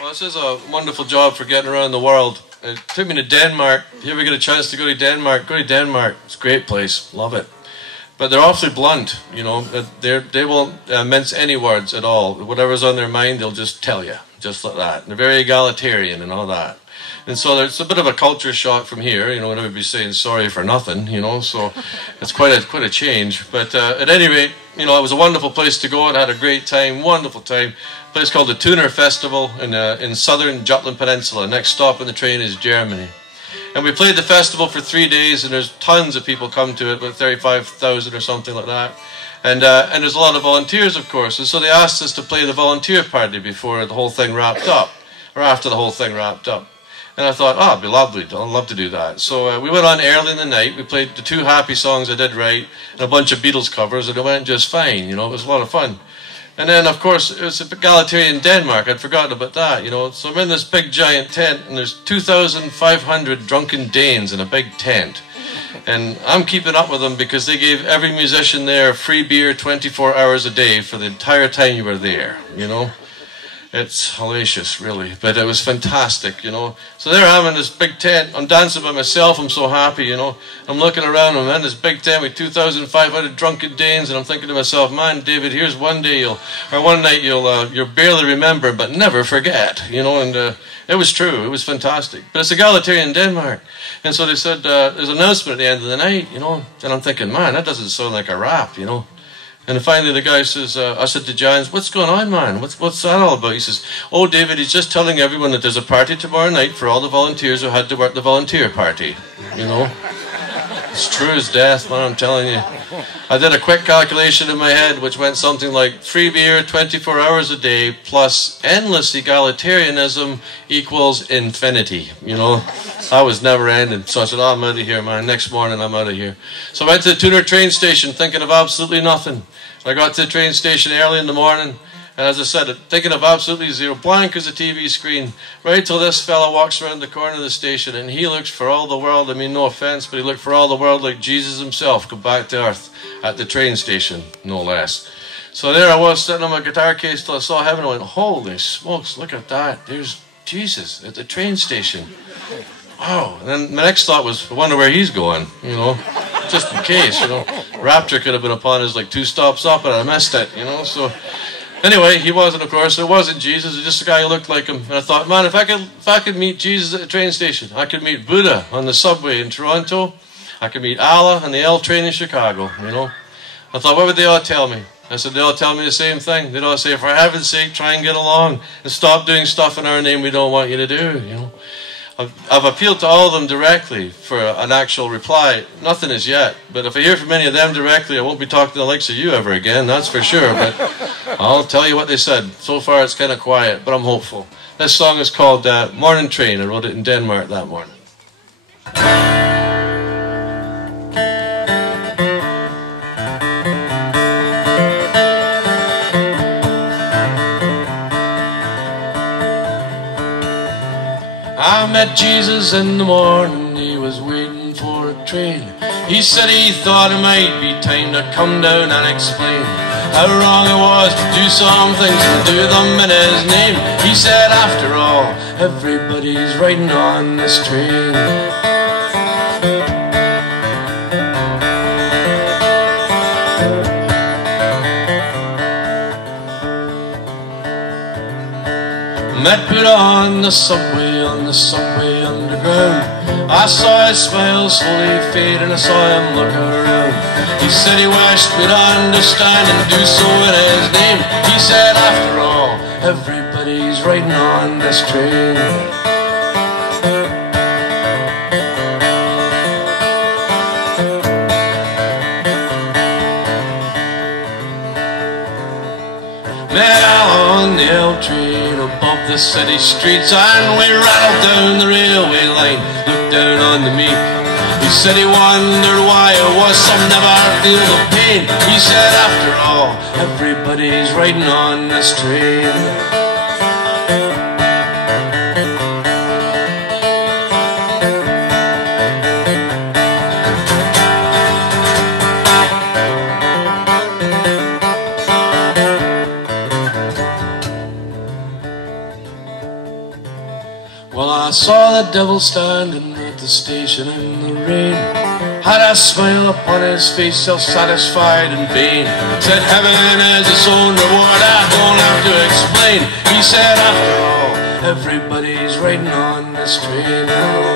Well, this is a wonderful job for getting around the world. It took me to Denmark. If you ever get a chance to go to Denmark, go to Denmark. It's a great place. Love it. But they're awfully blunt, you know. They won't mince any words at all. Whatever's on their mind, they'll just tell you, just like that. And they're very egalitarian and all that. And so there's a bit of a culture shock from here, you know, when everybody's saying sorry for nothing, you know. So it's quite a change. But at any rate, you know, it was a wonderful place to go and I had a great time, wonderful time. A place called the TUNAFESTIVAL in southern Jutland Peninsula. Next stop on the train is Germany. And we played the festival for 3 days, and there's tons of people come to it, about 35,000 or something like that. And there's a lot of volunteers, of course. And so they asked us to play the volunteer party before the whole thing wrapped up, or after the whole thing wrapped up. And I thought, oh, it'd be lovely. I'd love to do that. So we went on early in the night. We played the 2 happy songs I did right, and a bunch of Beatles covers, and it went just fine. You know, it was a lot of fun. And then, of course, it was egalitarian Denmark. I'd forgotten about that, you know. So I'm in this big giant tent, and there's 2,500 drunken Danes in a big tent. And I'm keeping up with them because they gave every musician there free beer 24 hours a day for the entire time you were there, you know. It's hellacious, really, but it was fantastic, you know. So there I am in this big tent. I'm dancing by myself. I'm so happy, you know. I'm looking around. I'm in this big tent with 2,500 drunken Danes, and I'm thinking to myself, man, David, here's one day one night you'll barely remember, but never forget, you know. And it was true. It was fantastic. But it's egalitarian Denmark, and so they said there's an announcement at the end of the night, you know. And I'm thinking, man, that doesn't sound like a rap, you know. And finally the guy says, I said to Giles, what's going on, man? What's that all about? He says, oh, David, he's just telling everyone that there's a party tomorrow night for all the volunteers who had to work the volunteer party. You know? It's true as death, man, I'm telling you. I did a quick calculation in my head, which went something like free beer 24 hours a day plus endless egalitarianism equals infinity, you know. I was never ending. So I said, oh, I'm out of here, man. Next morning, I'm out of here. So I went to the Tuner train station thinking of absolutely nothing. I got to the train station early in the morning, and as I said, thinking of absolutely zero, blank as a TV screen, right till this fella walks around the corner of the station, and he looks for all the world, I mean, no offense, but he looked for all the world like Jesus himself come back to earth at the train station, no less. So there I was sitting on my guitar case till I saw heaven. I went, holy smokes, look at that. There's Jesus at the train station. Wow. And then my next thought was, I wonder where he's going, you know, just in case, you know. Rapture could have been upon us like 2 stops up, and I missed it, you know. So anyway, he wasn't, of course. It wasn't Jesus. It was just a guy who looked like him. And I thought, man, if I could meet Jesus at the train station, I could meet Buddha on the subway in Toronto. I could meet Allah on the L train in Chicago, you know. I thought, what would they all tell me? I said, they all tell me the same thing. They'd all say, for heaven's sake, try and get along and stop doing stuff in our name we don't want you to do, you know. I've appealed to all of them directly for an actual reply. Nothing as yet. But if I hear from any of them directly, I won't be talking to the likes of you ever again, that's for sure. But I'll tell you what they said. So far it's kind of quiet, but I'm hopeful. This song is called Morning Train. I wrote it in Denmark that morning. I met Jesus in the morning, he was waiting for a train. He said he thought it might be time to come down and explain how wrong it was to do some things and do them in his name. He said, after all, everybody's riding on this train. Met Buddha on the subway underground. I saw his smile slowly fade and I saw him look around. He said he wished we'd understand and do so in his name. He said, after all, everybody's riding on this train. Met Al on the L train above the city streets, and we rattled down the railway line, looked down on the meek. He said he wondered why it was some never feel the pain. He said, after all, everybody's riding on this train. Well, I saw the devil standing at the station in the rain, had a smile upon his face, self-satisfied and vain. Said heaven has its own reward, I don't have to explain. He said after all, everybody's riding on this train.